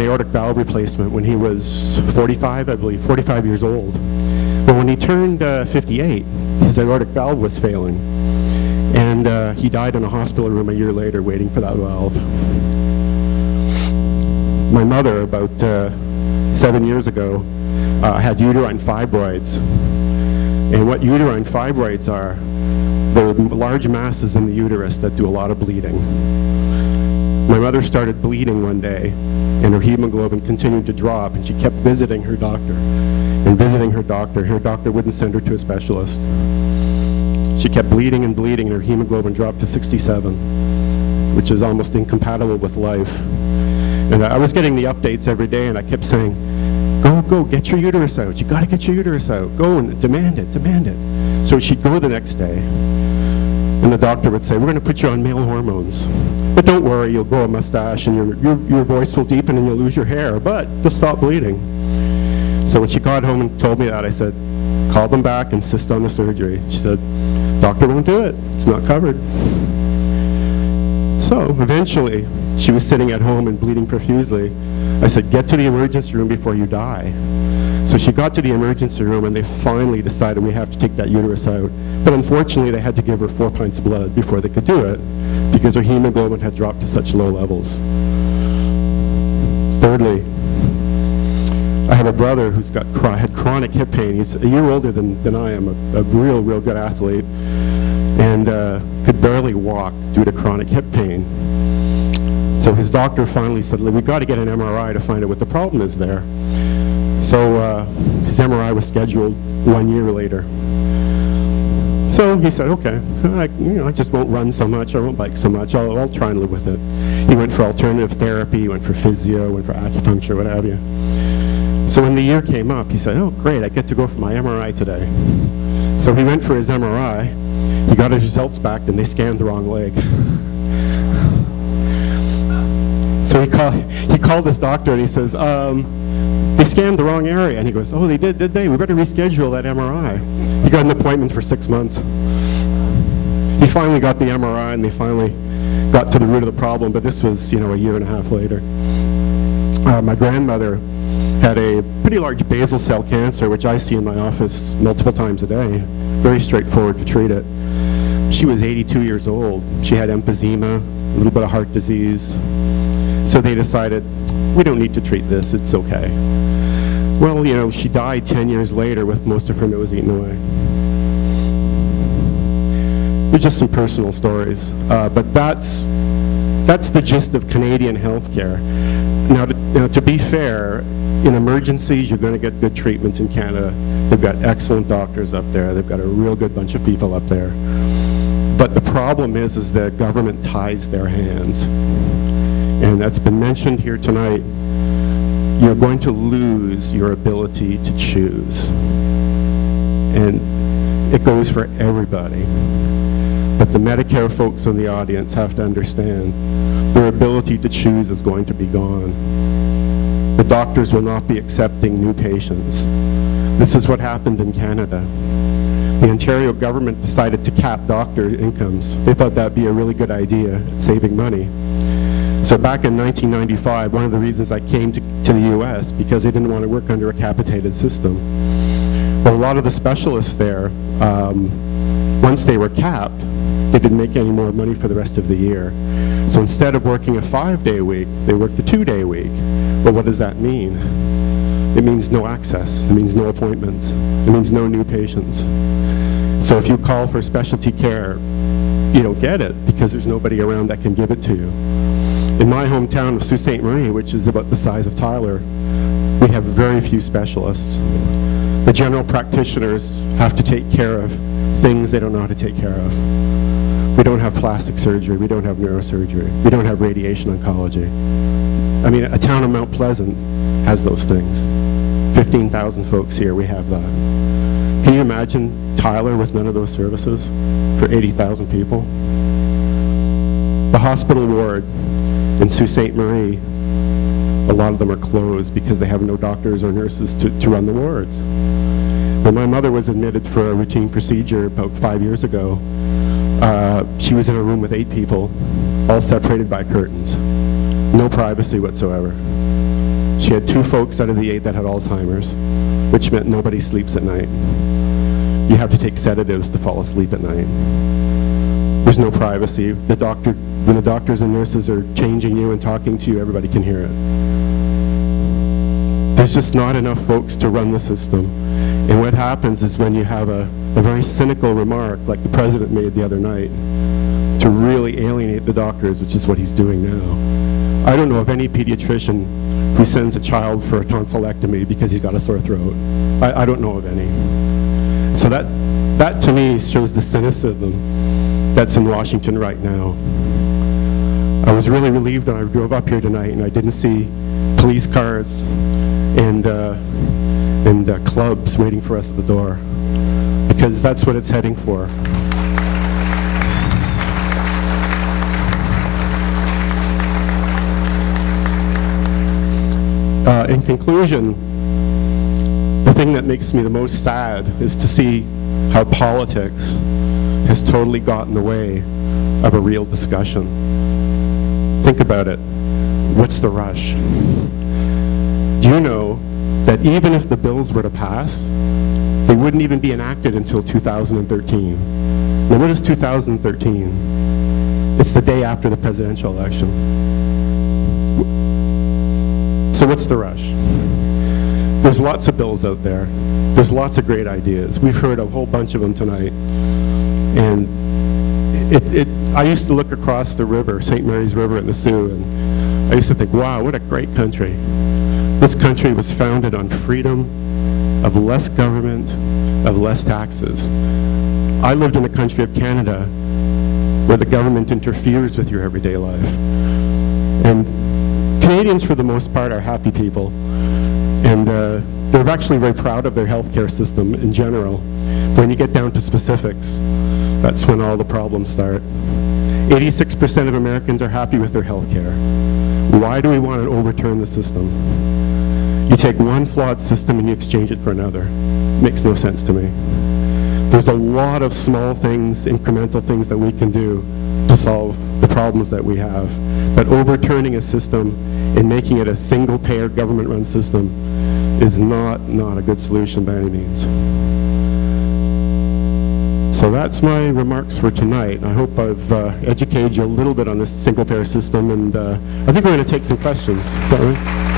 an aortic valve replacement when he was 45, I believe, 45 years old. But when he turned 58, his aortic valve was failing. And he died in a hospital room a year later waiting for that valve. My mother, about 7 years ago, had uterine fibroids. And what uterine fibroids are, they're large masses in the uterus that do a lot of bleeding. My mother started bleeding one day, and her hemoglobin continued to drop, and she kept visiting her doctor and visiting her doctor. Her doctor wouldn't send her to a specialist. She kept bleeding and bleeding, and her hemoglobin dropped to 67, which is almost incompatible with life. And I was getting the updates every day, and I kept saying, go, get your uterus out. You gotta get your uterus out. Go and demand it, demand it. So she'd go the next day, and the doctor would say, we're gonna put you on male hormones. But don't worry, you'll grow a mustache, and your voice will deepen, and you'll lose your hair, but you'll stop bleeding. So when she got home and told me that, I said, call them back, insist on the surgery. She said, doctor won't do it, it's not covered. So eventually, she was sitting at home and bleeding profusely. I said, get to the emergency room before you die. So she got to the emergency room, and they finally decided we have to take that uterus out. But unfortunately, they had to give her 4 pints of blood before they could do it, because her hemoglobin had dropped to such low levels. Thirdly, I have a brother who's had chronic hip pain. He's a year older than I am, a real good athlete, and could barely walk due to chronic hip pain. So his doctor finally said, we've got to get an MRI to find out what the problem is there. So his MRI was scheduled 1 year later. So he said, okay, I just won't run so much, I won't bike so much, I'll try and live with it. He went for alternative therapy, he went for physio, went for acupuncture, what have you. So when the year came up, he said, oh great, I get to go for my MRI today. So he went for his MRI, he got his results back, and they scanned the wrong leg. So he called his doctor and he says, they scanned the wrong area. And he goes, oh, they did they? We better reschedule that MRI. He got an appointment for 6 months. He finally got the MRI, and they finally got to the root of the problem, but this was, a year and a half later. My grandmother had a pretty large basal cell cancer, which I see in my office multiple times a day. Very straightforward to treat it. She was 82 years old. She had emphysema, a little bit of heart disease. So they decided, we don't need to treat this, it's okay. Well, she died 10 years later with most of her nose eaten away. They're just some personal stories, but that's the gist of Canadian healthcare. Now, to be fair, in emergencies, you're going to get good treatment in Canada. They've got excellent doctors up there. They've got a real good bunch of people up there. But the problem is that government ties their hands. And that's been mentioned here tonight. You're going to lose your ability to choose. And it goes for everybody. But the Medicare folks in the audience have to understand their ability to choose is going to be gone. The doctors will not be accepting new patients. This is what happened in Canada. The Ontario government decided to cap doctor incomes. They thought that'd be a really good idea at saving money. So back in 1995, one of the reasons I came to the US, because they didn't want to work under a capitated system. Well, a lot of the specialists there, once they were capped, they didn't make any more money for the rest of the year. So instead of working a 5-day week, they worked a 2-day week. Well, what does that mean? It means no access. It means no appointments. It means no new patients. So if you call for specialty care, you don't get it because there's nobody around that can give it to you. In my hometown of Sault Ste. Marie, which is about the size of Tyler, we have very few specialists. The general practitioners have to take care of things they don't know how to take care of. We don't have plastic surgery, we don't have neurosurgery, we don't have radiation oncology. I mean, a town of Mount Pleasant has those things. 15,000 folks here, we have that. Can you imagine Tyler with none of those services for 80,000 people? The hospital ward in Sault Ste. Marie, a lot of them are closed because they have no doctors or nurses to run the wards. When my mother was admitted for a routine procedure about 5 years ago, she was in a room with 8 people, all separated by curtains. No privacy whatsoever. She had 2 folks out of the 8 that had Alzheimer's, which meant nobody sleeps at night. You have to take sedatives to fall asleep at night. There's no privacy. When the doctors and nurses are changing you and talking to you, everybody can hear it. There's just not enough folks to run the system. And what happens is when you have a very cynical remark like the president made the other night to really alienate the doctors, which is what he's doing now. I don't know of any pediatrician who sends a child for a tonsillectomy because he's got a sore throat. I don't know of any. So that to me shows the cynicism that's in Washington right now. I was really relieved when I drove up here tonight and I didn't see police cars and clubs waiting for us at the door, because that's what it's heading for. In conclusion, the thing that makes me the most sad is to see how politics has totally got in the way of a real discussion. Think about it. What's the rush? Do you know that even if the bills were to pass, they wouldn't even be enacted until 2013? Now, what is 2013? It's the day after the presidential election. So what's the rush? There's lots of bills out there. There's lots of great ideas. We've heard a whole bunch of them tonight. And I used to look across the river, St. Mary's River in the Sioux, and I used to think, wow, what a great country. This country was founded on freedom, of less government, of less taxes. I lived in the country of Canada where the government interferes with your everyday life. And Canadians, for the most part, are happy people. And they're actually very proud of their healthcare system in general. When you get down to specifics, that's when all the problems start. 86% of Americans are happy with their healthcare. Why do we want to overturn the system? You take one flawed system and you exchange it for another. Makes no sense to me. There's a lot of small things, incremental things that we can do to solve the problems that we have. But overturning a system and making it a single-payer, government-run system is not a good solution by any means. So that's my remarks for tonight. I hope I've educated you a little bit on this single-payer system, and I think we're going to take some questions. Is that right?